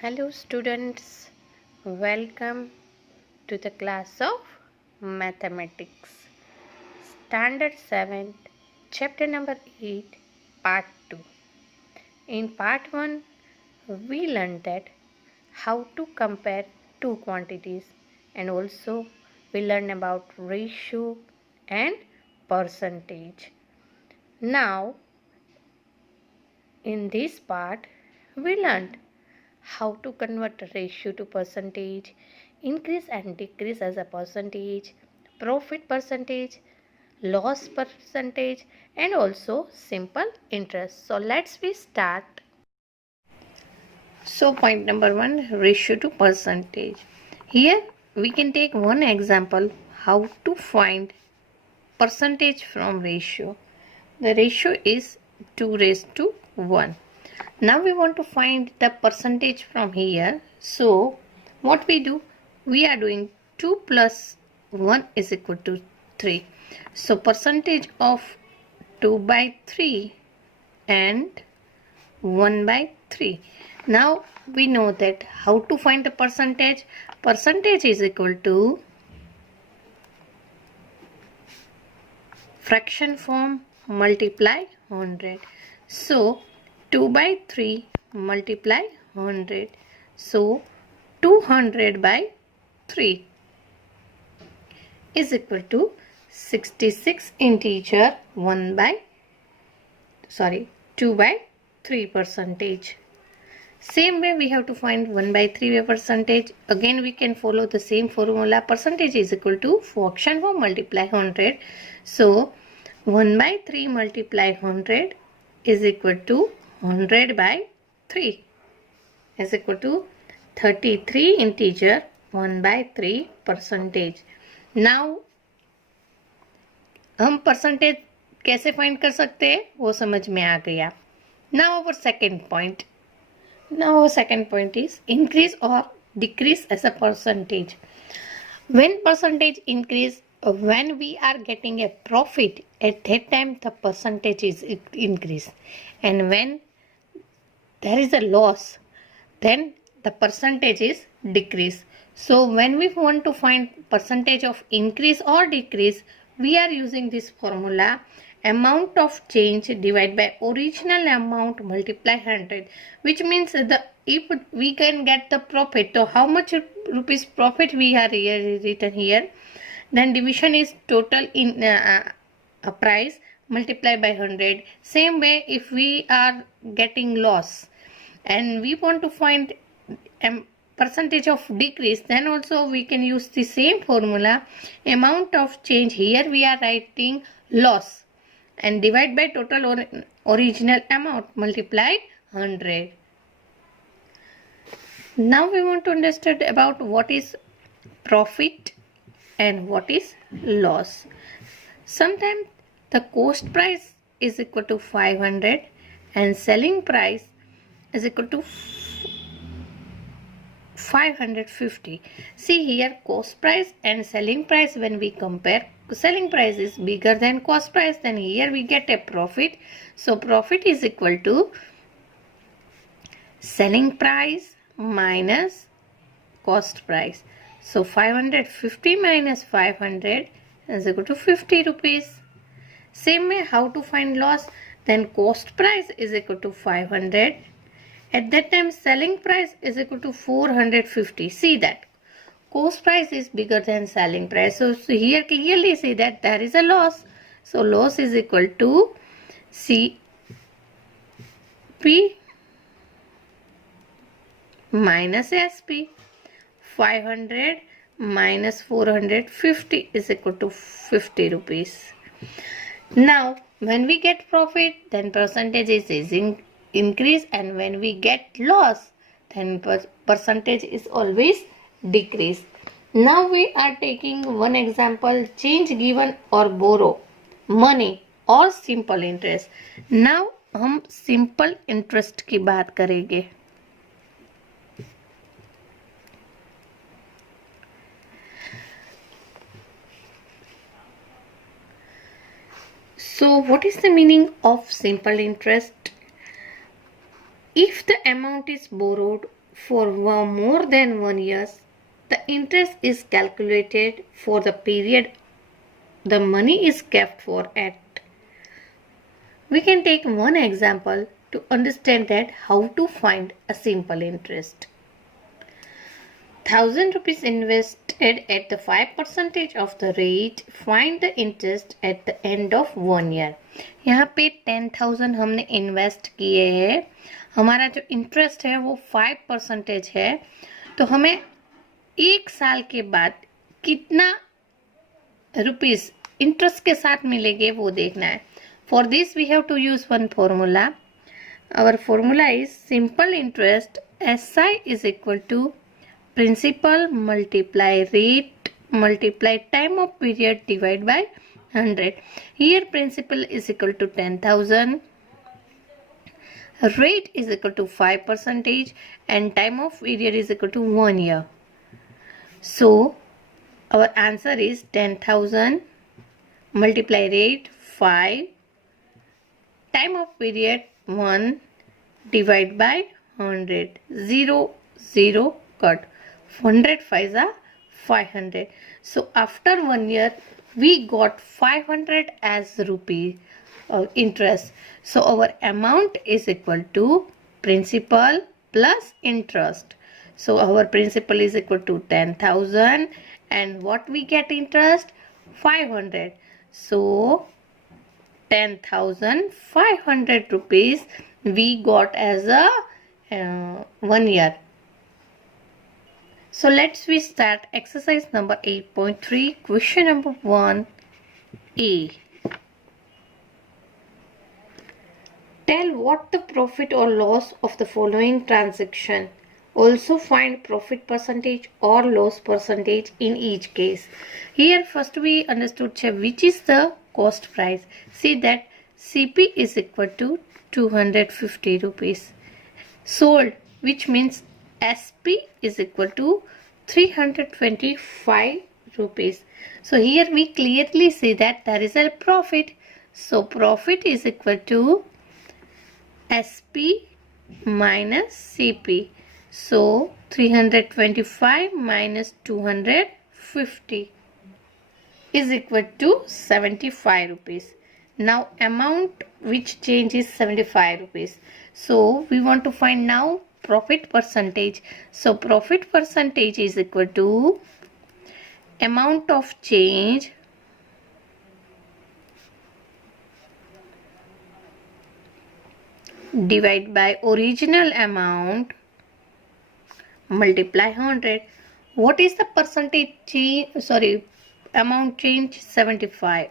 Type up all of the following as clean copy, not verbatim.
Hello students, welcome to the class of Mathematics, Standard 7, Chapter number 8, Part 2. In Part 1, we learned that how to compare two quantities and also we learned about ratio and percentage. Now, in this part, we learned how to convert ratio to percentage, increase and decrease as a percentage, profit percentage, loss percentage, and also simple interest. So let's we start. So point number 1, ratio to percentage. Here we can take one example how to find percentage from ratio. The ratio is 2 raised to 1. Now we want to find the percentage from here. So what we do? We are doing 2 plus 1 is equal to 3. So percentage of 2 by 3 and 1 by 3. Now we know that how to find the percentage. Percentage is equal to fraction form multiply 100. So 2 by 3 multiply 100. So 200 by 3 is equal to 66 integer 2 by 3 percentage. Same way we have to find 1 by 3 percentage. Again we can follow the same formula. Percentage is equal to fraction form multiply 100. So 1 by 3 multiply 100 is equal to 100 by 3 is equal to 33 integer 1 by 3 percentage. Now हम percentage कैसे find कर सकते हैं वो समझ में आ गया. Now our second point. Now our second point is increase or decrease as a percentage. When percentage increase, when we are getting a profit, at that time the percentage is increase, and when there is a loss, then the percentage is decrease. So when we want to find percentage of increase or decrease, we are using this formula, amount of change divided by original amount multiply 100, which means if we can get the profit, so how much rupees profit we are here written here, then division is total in a price multiplied by 100. Same way if we are getting loss and we want to find percentage of decrease, then also we can use the same formula, amount of change. Here we are writing loss and divide by total or original amount multiplied 100. Now we want to understand about what is profit and what is loss. Sometimes the cost price is equal to 500 and selling price is equal to 550. See here, cost price and selling price, when we compare, selling price is bigger than cost price, then here we get a profit. So profit is equal to selling price minus cost price. So 550 minus 500 is equal to 50 rupees. Same way, how to find loss? Then cost price is equal to 500. At that time selling price is equal to 450. See that cost price is bigger than selling price. So here clearly see that there is a loss. So loss is equal to CP minus SP. 500 minus 450 is equal to 50 rupees. Now when we get profit, then percentage is increase, and when we get loss, then percentage is always decrease. Now we are taking one example, change given or borrow money or simple interest. Now हम simple interest की बात करेंगे. So what is the meaning of simple interest? If the amount is borrowed for more than 1 year, the interest is calculated for the period the money is kept for at. We can take one example to understand that how to find a simple interest. 1000 rupees invested at the 5% of the rate. Find the interest at the end of 1 year. यहाँ पे 10,000 हमने invest किए हैं, हमारा जो interest है वो 5% है, तो हमें 1 साल के बाद कितना रुपीस इंटरेस्ट के साथ मिलेंगे वो देखना है. For this we have to use one formula. Our formula is simple interest SI is equal to principal multiply rate multiply time of period divided by 100. Here principal is equal to 10,000, rate is equal to 5% and time of period is equal to 1 year. So our answer is 10,000 multiply rate 5, time of period 1 divided by 100. 0 0 cut. 100 5s are 500. So after 1 year we got 500 as rupee interest. So our amount is equal to principal plus interest. So our principal is equal to 10,000 and what we get interest 500. So 10,500 rupees we got as a 1 year. So let's we start exercise number 8.3. Question number 1A. Tell what the profit or loss of the following transaction. Also find profit percentage or loss percentage in each case. Here first we understood which is the cost price. See that CP is equal to 250 rupees. Sold, which means SP is equal to 325 rupees. So here we clearly see that there is a profit. So profit is equal to SP minus CP. So 325 minus 250 is equal to 75 rupees. Now amount which change is 75 rupees. So we want to find now profit percentage. So profit percentage is equal to amount of change divided by original amount multiply 100. What is the percentage change? Amount change 75.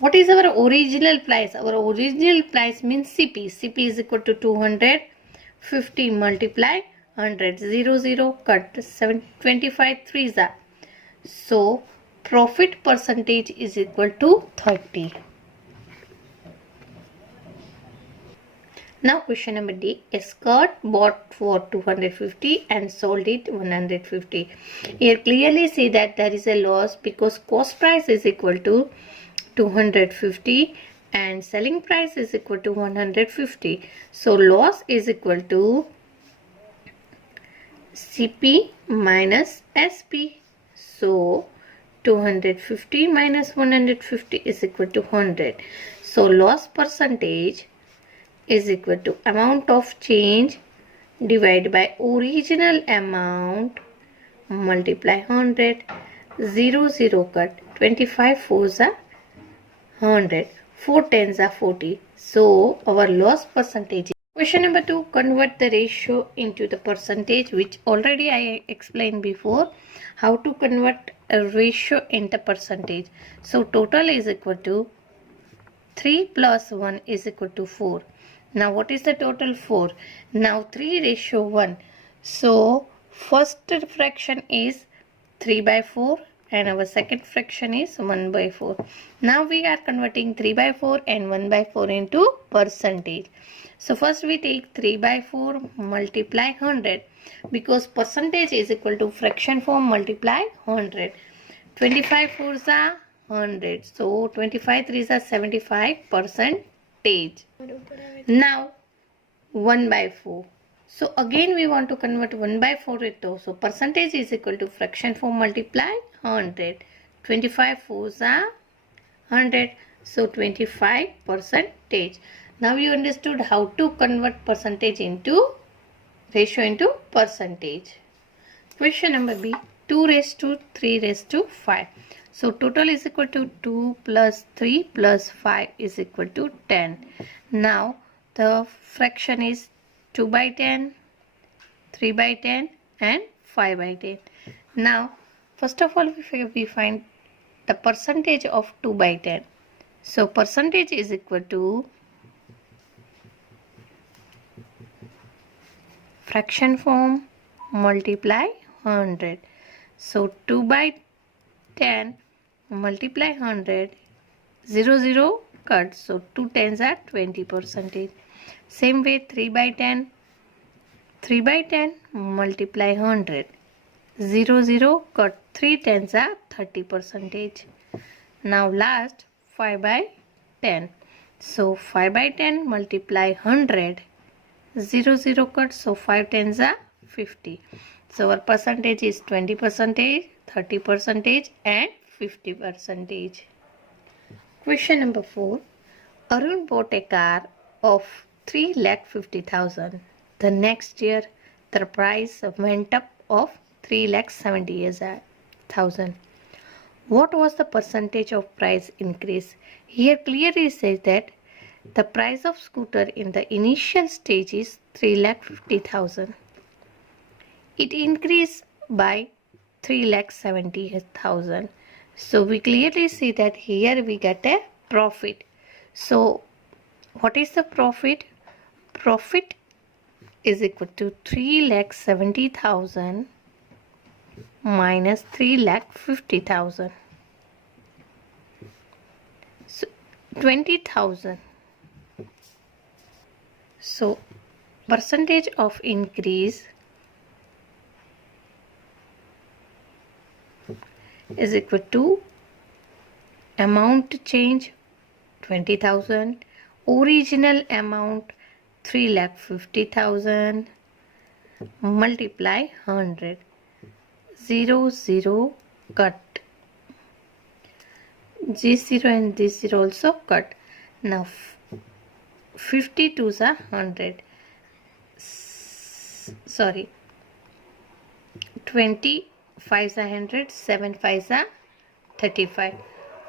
What is our original price? Our original price means CP. CP is equal to 250 multiply 100. 0 0 cut. 25 3s are. So profit percentage is equal to 30. Now question number D. A skirt bought for 250 and sold it 150. Here clearly see that there is a loss because cost price is equal to 250 and selling price is equal to 150. So loss is equal to CP minus SP. So 250 minus 150 is equal to 100. So loss percentage is equal to amount of change divided by original amount multiply 100. 0 0 cut. 25 4s are 100. 4 10s are 40. So our loss percentage. Question number 2. Convert the ratio into the percentage, which already I explained before how to convert a ratio into percentage. So total is equal to 3 plus 1 is equal to 4. Now what is the total? 4. Now 3 ratio 1. So first fraction is 3 by 4 and our second fraction is 1 by 4. Now we are converting 3 by 4 and 1 by 4 into percentage. So first we take 3 by 4 multiply 100 because percentage is equal to fraction form multiply 100. 25 4s are 100. So 25 3s are 75 percentage. Now 1 by 4. So again we want to convert 1 by 4 into, so percentage is equal to fraction form multiply 100. 25 fours are 100. So 25 percentage. Now you understood how to convert percentage into ratio into percentage. Question number B, 2 raised to 3 raised to 5. So total is equal to 2 plus 3 plus 5 is equal to 10. Now the fraction is 2 by 10, 3 by 10 and 5 by 10. Now first of all we find the percentage of 2 by 10. So percentage is equal to fraction form multiply 100. So 2 by 10 multiply 100, 0 0 cut, so 2 tens are 20 percentage. Same way 3 by 10, 3 by 10 multiply 100, 0 0 cut, 3 tens are 30 percentage. Now last 5 by 10, so 5 by 10 multiply 100, 0 0 cut, so 5 tens are 50. So our percentage is 20 percentage, 30 percentage and 50 percentage. Question number 4. Arun bought a car of 3,50,000. The next year the price went up of 3,70,000. What was the percentage of price increase? Here clearly says that the price of scooter in the initial stage is 3,50,000. It increased by 3,70,000. So we clearly see that here we get a profit. So what is the profit? Profit is equal to 3,70,000 minus 3,50,000. So 20,000. So percentage of increase is equal to amount change 20,000, original amount 3,50,000 multiply 100, 0 0 cut, this 0 and this 0 also cut. Now 52 is 100, sorry, 20 5s are 100, 7 5s are 35,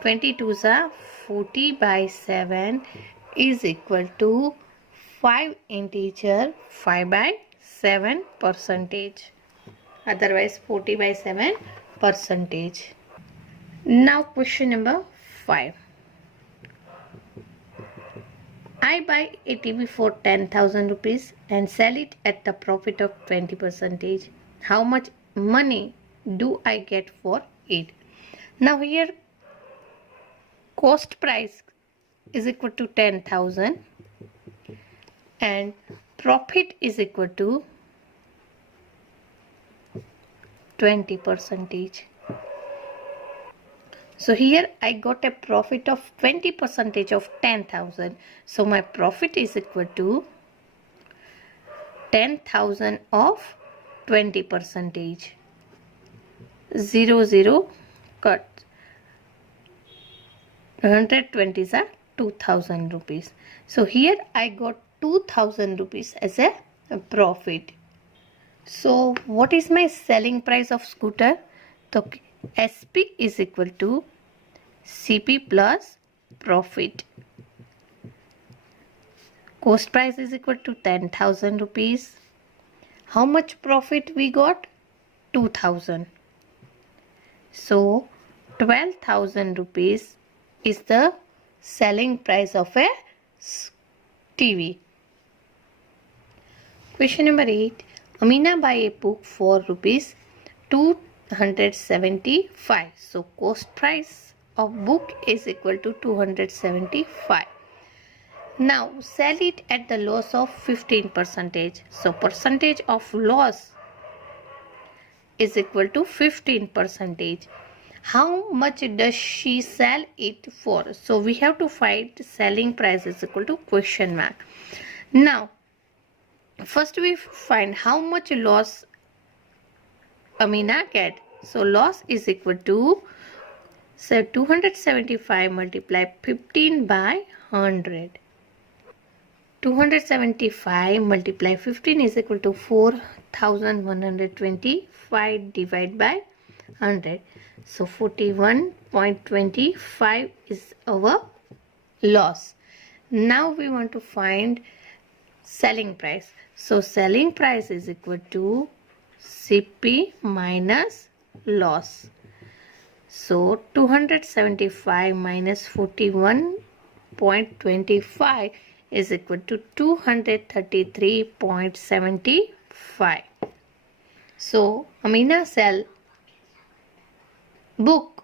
22s are 40 by 7 is equal to 5 integer 5 by 7 percentage, otherwise 40 by 7 percentage. Now question number 5. I buy a TV for 10,000 rupees and sell it at the profit of 20 percentage. How much money do I get for it? Now here cost price is equal to 10,000 and profit is equal to 20 percentage. So here I got a profit of 20 percentage of 10,000. So my profit is equal to 10,000 of 20 percentage. 0 0 cut, 120 is 2,000 rupees. So here I got 2,000 rupees as a profit. So what is my selling price of scooter? So SP is equal to CP plus profit. Cost price is equal to 10,000 rupees. How much profit we got? 2,000. So 12,000 rupees is the selling price of a TV. Question number 8. Amina buy a book for rupees 275. So cost price of book is equal to 275. Now sell it at the loss of 15%. So percentage of loss is equal to 15%. How much does she sell it for? So we have to find selling price is equal to question mark. Now First we find how much loss Amina get. So loss is equal to, so 275 multiply 15 by 100. 275 multiply 15 is equal to 4125 divided by 100. So 41.25 is our loss. Now we want to find selling price. So selling price is equal to CP minus loss. So 275 minus 41.25 is equal to 233.75. So Amina sell book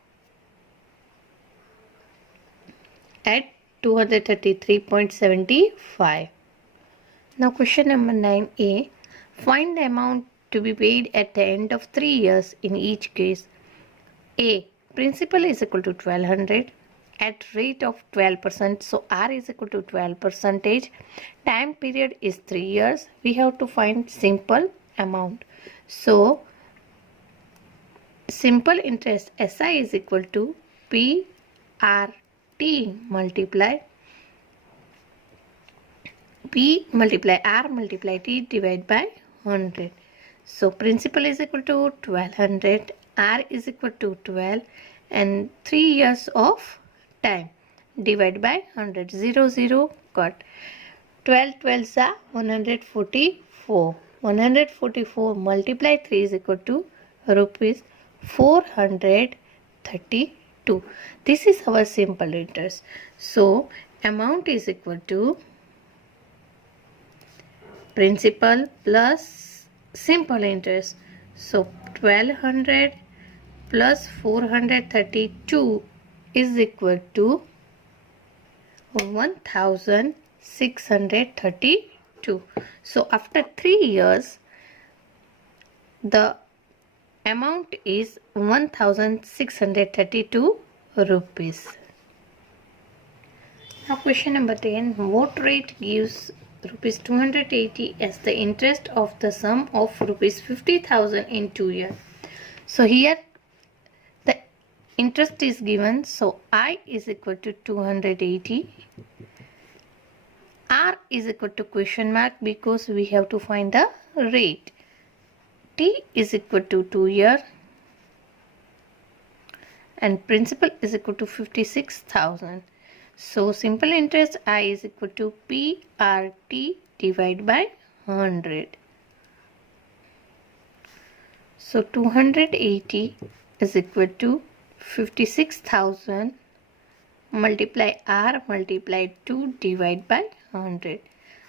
at 233.75. Now question number 9a. Find the amount to be paid at the end of 3 years in each case. A. Principal is equal to 1200 at rate of 12%. So R is equal to 12%. Time period is 3 years. We have to find simple amount. So simple interest SI is equal to PRT multiply P multiply R multiply T divided by 100. So principal is equal to 1200, R is equal to 12 and 3 years of time divided by 100. 0 0 got 12 12s are 144. 144 multiply 3 is equal to rupees 432. This is our simple interest. So amount is equal to principal plus simple interest. So 1200 plus 432 is equal to 1632. So after 3 years the amount is 1632 rupees. Now question number 10. What rate gives rupees 280 as the interest of the sum of rupees 50,000 in 2 years? So here the interest is given. So I is equal to 280. R is equal to question mark because we have to find the rate. T is equal to 2 years and principal is equal to 56,000. So simple interest I is equal to PRT divided by 100. So 280 is equal to 56,000 multiply R multiply 2 divided by 100.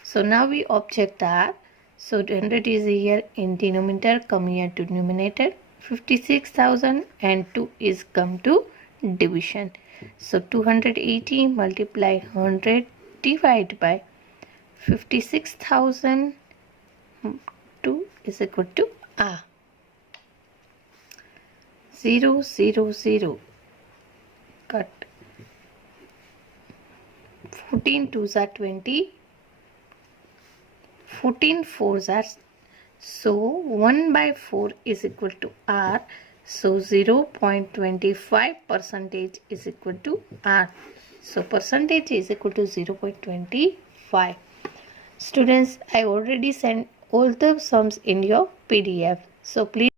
So now we object R. So 100 is here in denominator, come here to numerator. 56,000 and 2 is come to division. So 280 multiply 100 divided by 56,000 2 is equal to R. 0 0 0 cut 14 2s are 20, 14 4s are, so 1 by 4 is equal to R. So 0.25 percentage is equal to R. So percentage is equal to 0.25. Students, I already sent all the sums in your PDF. So please